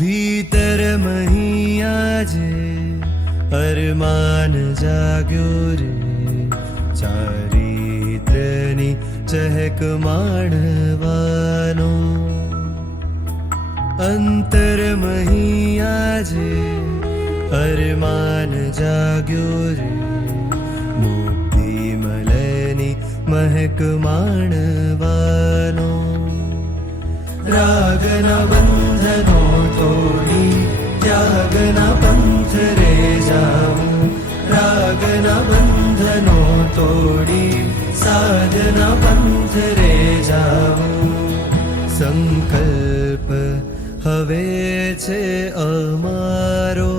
ભીતર મહી આજે અરમાન જાગ્યો રે, ચારિત્રની ચહેક માણવાનો. અંતર મહી આજે અરમાન જાગ્યો રે, મુક્તિ મલની મહેક માણવાનો. રાગના બંધનો તોડી ત્યાગના પંથ રે જાવું, રાગના બંધનો તોડી સાધના પંથ રે જાવું. સંકલ્પ હવે છે અમારો,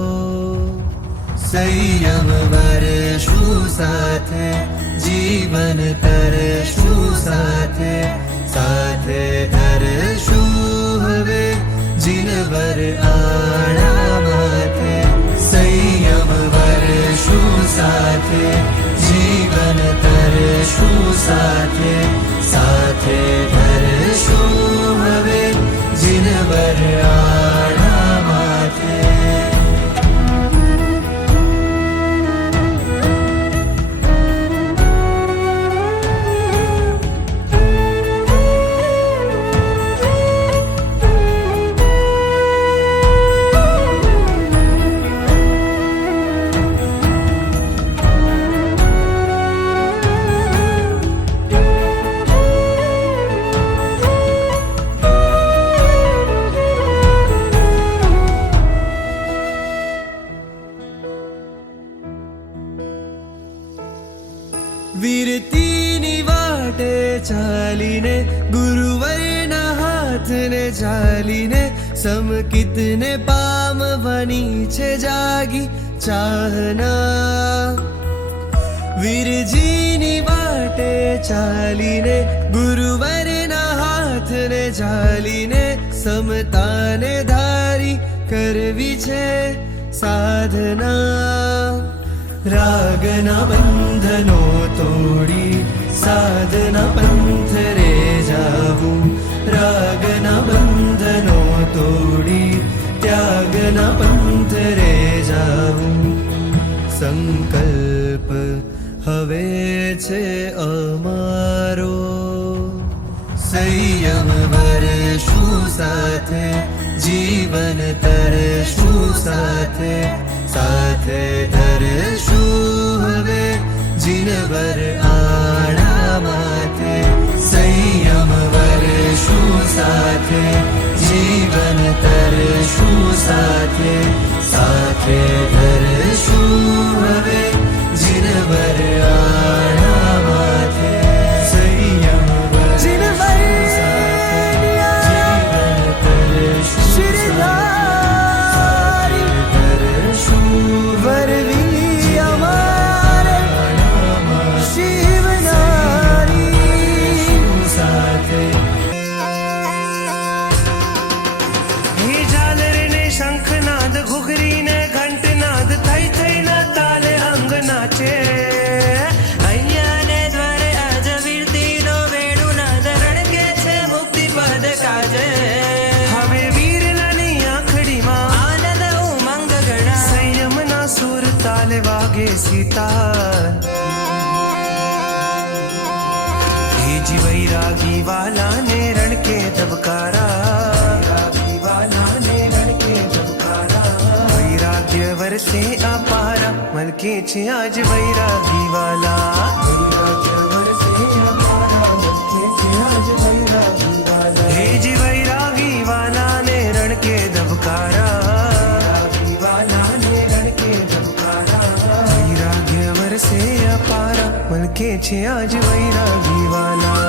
સંયમ વરશું સાથે, જીવન તરશું સાથે, સાથે ધરશું હવે જીનવર આણા માથે. સંયમ વરશું સાથે, જીવન તરશું સાથે, સાથે ધરશું હવે જીનવર આણા માથે. વીરતીની વાટે ચાલીને, ગુરુવરના હાથને ચાલીને, સમકિતને પામવાની છે જાગી ચાહના. વીરજીની વાટે ચાલીને, ગુરુવરના હાથને ચાલીને, સમતાને ધારી કરવી છે સાધના. રાગના બંધનો તોડી સાધના પંથ રે જાવું, રાગના બંધનો તોડી ત્યાગના પંથ રે જાવું. સંકલ્પ હવે છે અમારો, સંયમ વરશું સાથે, જીવન તરશું સાથે, સાથે ધરશું હવે જીનવર આણા માથે. સંયમ વરશું સાથે, જીવન તરશું સાથે, સાથે ધરશું હવે જીનવર આણા માથે. સંયમ વરશું સાથે, જીવન તરશું વરવી અમારે શિવનારી સાથે. હે ઝાલર ને શંખનાદ, ઘુઘરીને ઘંટનાદ, થઈ થઈને તાલે અંગ નાચે. અહીંયા ને દ્વારે આજ વીરતીનો વેણુનાદ, રણકે છે મુક્તિ પદ કાજે. હવે વીરલાની આંખડીમાં આનંદ ઉમંગ ગણા, સંયમના સુર તાલે વાગે સિતાર. હે જી વૈરાગી વાલાને રણકે ધબકારા, વૈરાગ્ય વરસે અપારા, મલકે છે આજ વૈરાગી વાલા. હે જી વૈરાગી વાલાને રણકે ધબકારા, વૈરાગ્ય વરસે અપારા, મલકે છે આજ વૈરાગી વાલા.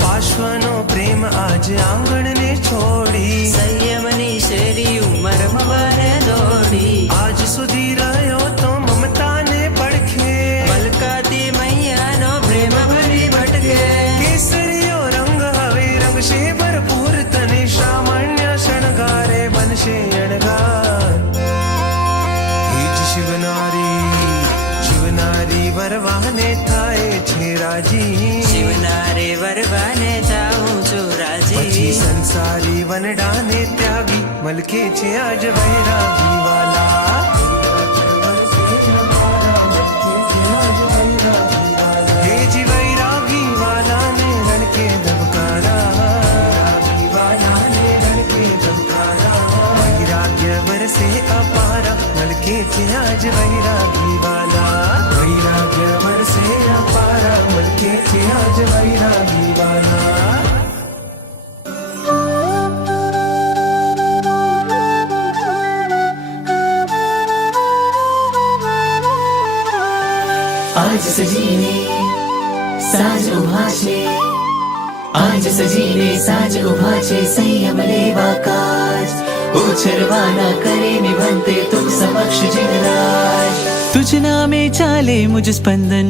પાશ્વનો પ્રેમ આજ આંગણને છોડી, સંયમની શેરી ઉંમરમાં બારે દોડી. આજ સુધી રહ્યો તો મમતાને પડખે, મલકાતી મૈયાનો પ્રેમ ભરી ભટકે. કેસરીયો રંગ હવે शोभशे भरपूर तने सामान्य शणगारे बनशे अणगार हीच शिवनारी शिवनारी वरवाने थाए छे राजी શિવનારે વરવાને જાઉં છું પછી રાજી સંસારી વનડાને ત્યાગી મલકે છે આજ વૈરાગી વાલા હે જી વૈરાગી વાલાને રણકે ધબકારા વૈરાગ્ય વરસે અપારા મલકે છે આજ વૈરાગી વાલા વૈરાગ્ય વરસે અપારા મલકે છે આજ વૈરાગી વાલા આજ સજીને સાજ ઉભા છે આજ સજીને સાજ ઉભા છે સંયમ લેવા કાજ ઉછરવાના કરે નિભંતે તુમ સમક્ષ જીવરાજ तुझ नामे चाले मुझ स्पंदन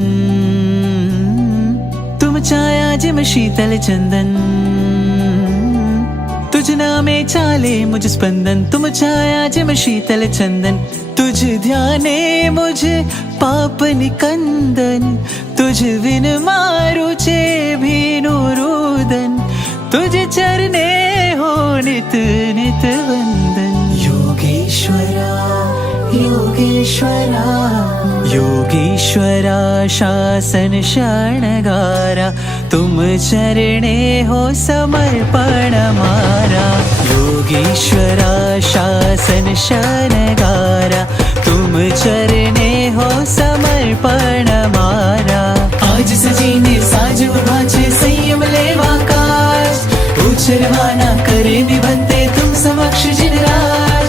तुम छाया जिम शीतल चंदन तुझ नामे चाले मुझ स्पंदन तुम छाया जिम शीतल चंदन तुझ ध्याने मुझ पाप निकंदन तुझ विन मारू छे भीनु रुदन तुझ चरणे हो नित नित वंदन યોગેશ્વરા યોગેશ્વરા योगीश्वरा शासन शरणगारा तुम चरणे हो समर्पण मारा योगीश्वरा शासन शरणगारा तुम चरणे हो समर्पण मारा આજ સજીને સાજ ઉભા છે સંયમ લેવા કાજ ઉછરવાના કરે નિભંતે તુમ સમક્ષ જીવરાજ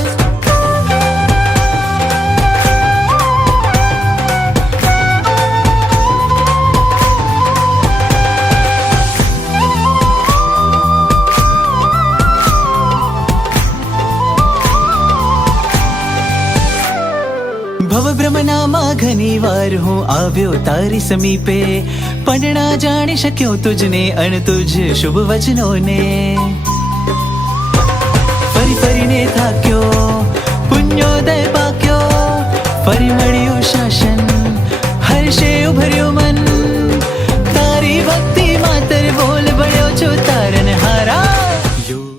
ભવ બ્રહ્મનામાં ઘણી વાર હું આવ્યો તારી સમીપે પણ ના જાણી શક્યો તુજને અણ તુજ શુભ વચનોને ફરી ફરીને થાક્યો પુણ્યોદય પાક્યો ફરી મળ્યું શાસન હર્ષે ઉભર્યું મન